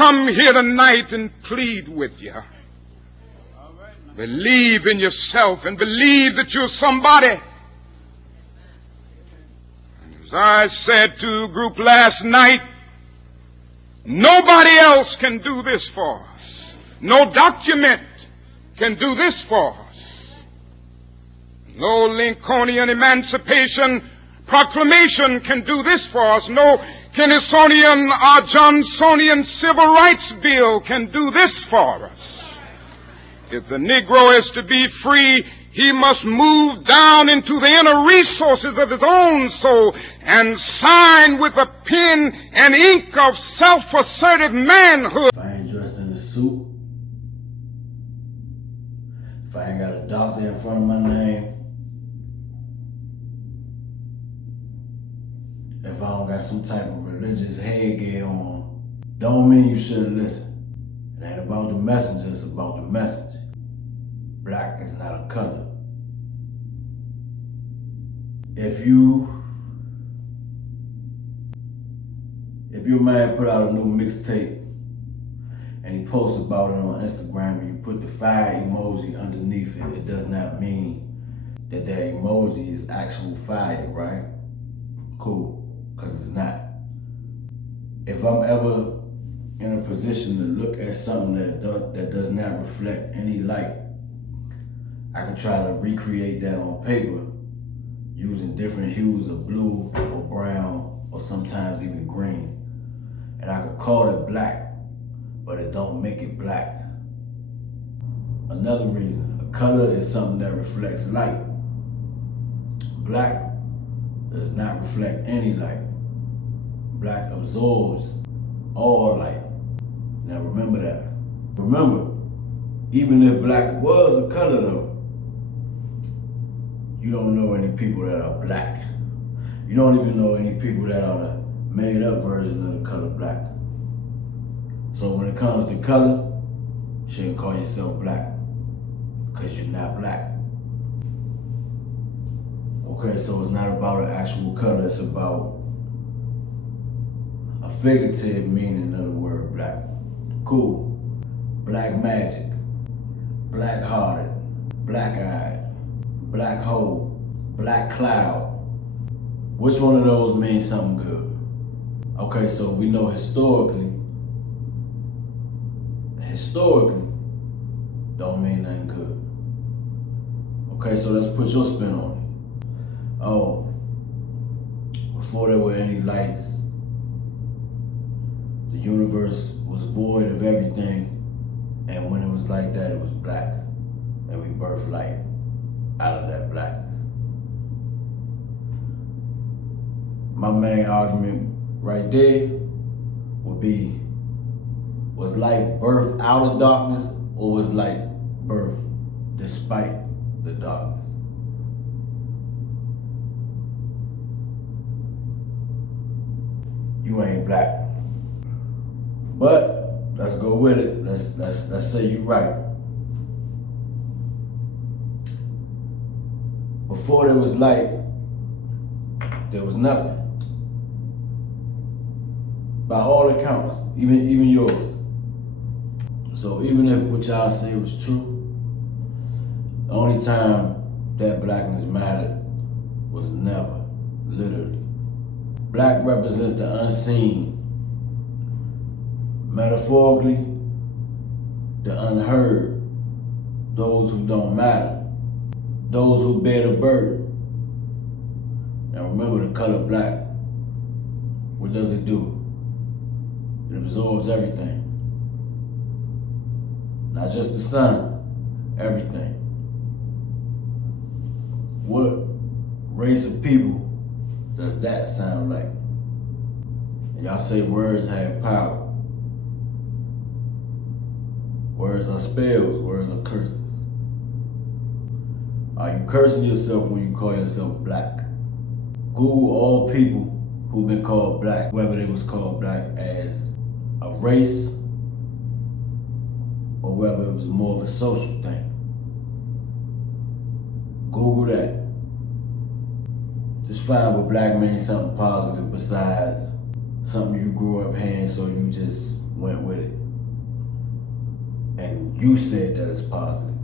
come here tonight and plead with you. Believe in yourself and believe that you're somebody. And as I said to a group last night, nobody else can do this for us. No document can do this for us. No Lincolnian Emancipation Proclamation can do this for us. No Kennysonian or Johnsonian Civil Rights Bill can do this for us. If the Negro is to be free, he must move down into the inner resources of his own soul and sign with a pen and ink of self-assertive manhood. If I ain't dressed in a suit, if I ain't got a doctor in front of my name, if I don't got some type of religious headgear on, don't mean you shouldn't listen. It ain't about the messenger, it's about the message. Black is not a color. If your man put out a new mixtape and he posts about it on Instagram and you put the fire emoji underneath it, it does not mean that that emoji is actual fire, right? Cool, because it's not. If I'm ever in a position to look at something that does not reflect any light, I can try to recreate that on paper using different hues of blue or brown or sometimes even green. And I could call it black, but it don't make it black. Another reason, a color is something that reflects light. Black does not reflect any light. Black absorbs all light. Now remember that. Remember, even if black was a color though, you don't know any people that are black. You don't even know any people that are the made up version of the color black. So when it comes to color, you shouldn't call yourself black, because you're not black. Okay, so it's not about an actual color, it's about a figurative meaning of the word black. Cool. Black magic, black hearted, black eyed, black hole, black cloud. Which one of those means something good? Okay, so we know historically don't mean nothing good. Okay, so let's put your spin on it. Oh, before there were any lights, the universe was void of everything, and when it was like that, it was black, and we birthed light out of that blackness. My main argument right there would be, was life birthed out of darkness, or was light birthed despite the darkness? You ain't black. But let's go with it. Let's say you're right. Before there was light, there was nothing. By all accounts, even yours. So even if what y'all say was true, the only time that blackness mattered was never, literally. Black represents the unseen. Metaphorically, the unheard, those who don't matter, those who bear the burden. Now remember the color black. What does it do? It absorbs everything. Not just the sun, everything. What race of people does that sound like? And y'all say words have power. Words are spells, words are curses. Are you cursing yourself when you call yourself black? Google all people who've been called black, whether they was called black as a race or whether it was more of a social thing. Google that. Just find what black means something positive besides something you grew up hearing, so you just went with it. And you said that it's positive.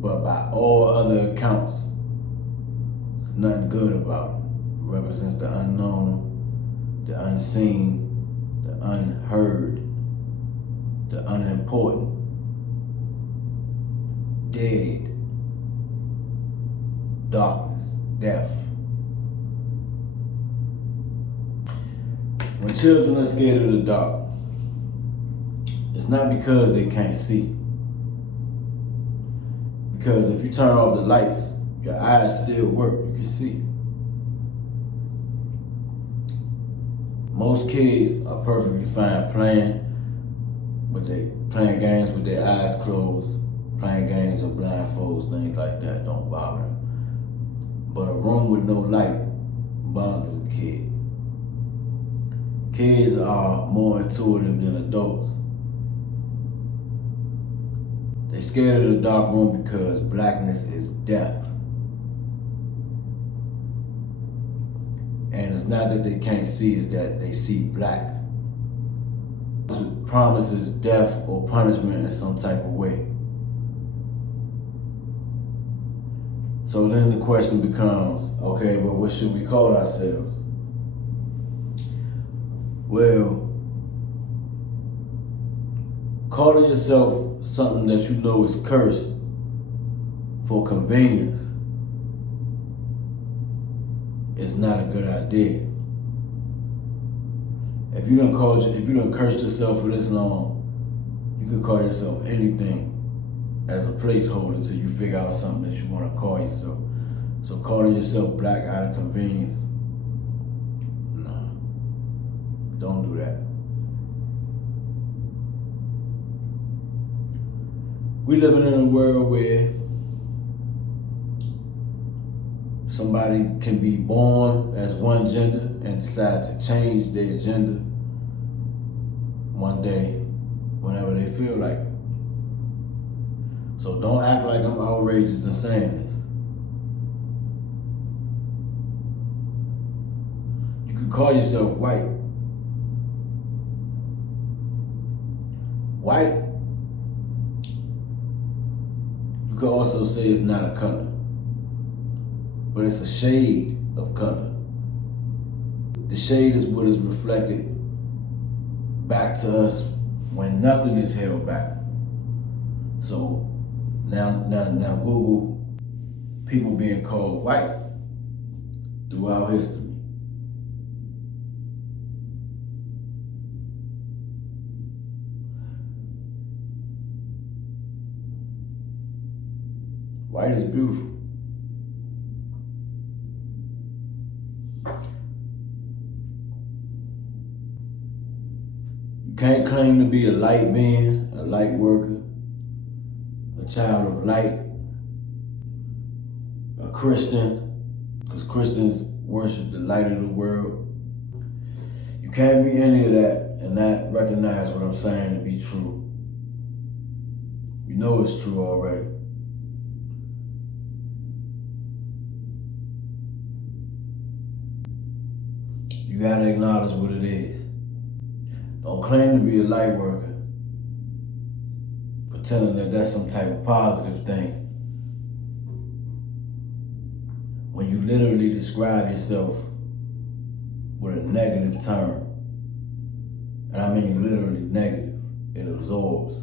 But by all other accounts, there's nothing good about it. It represents the unknown, the unseen, the unheard, the unimportant, dead, darkness, death. When children are scared of the dark, it's not because they can't see. Because if you turn off the lights, your eyes still work, you can see. Most kids are perfectly fine playing games with their eyes closed, playing games with blindfolds, things like that don't bother them. But a room with no light bothers a kid. Kids are more intuitive than adults. They're scared of the dark room because blackness is death. And it's not that they can't see, it's that they see black. It promises death or punishment in some type of way. So then the question becomes, okay, but what should we call ourselves? Well, calling yourself something that you know is cursed for convenience is not a good idea. If you done cursed yourself for this long, you can call yourself anything as a placeholder until you figure out something that you want to call yourself. So calling yourself black out of convenience, no, don't do that. We living in a world where somebody can be born as one gender and decide to change their gender one day whenever they feel like it. So don't act like I'm outrageous in saying this. You can call yourself white. White, you could also say it's not a color, but it's a shade of color. The shade is what is reflected back to us when nothing is held back. So now Google people being called white throughout history. White is beautiful. You can't claim to be a light being, a light worker, a child of light, a Christian, because Christians worship the light of the world. You can't be any of that and not recognize what I'm saying to be true. You know it's true already. You gotta acknowledge what it is. Don't claim to be a light worker, pretending that that's some type of positive thing, when you literally describe yourself with a negative term. And I mean literally negative. It absorbs.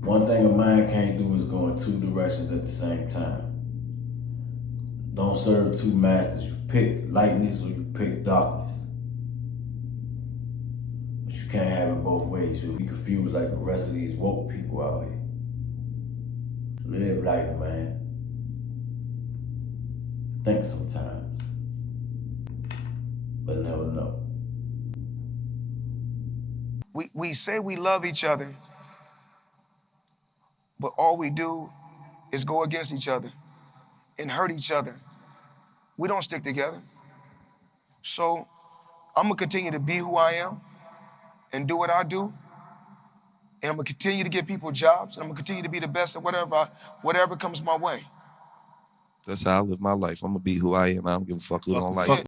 One thing a mind can't do is go in two directions at the same time. Don't serve two masters. You pick lightness or you pick darkness. But you can't have it both ways. You'll be confused like the rest of these woke people out here. Live life, man. Think sometimes, but never know. We say we love each other, but all we do is go against each other and hurt each other. We don't stick together. So I'm gonna continue to be who I am and do what I do. And I'm gonna continue to give people jobs, and I'm gonna continue to be the best at whatever comes my way. That's how I live my life. I'm gonna be who I am. I don't give a fuck who don't like me.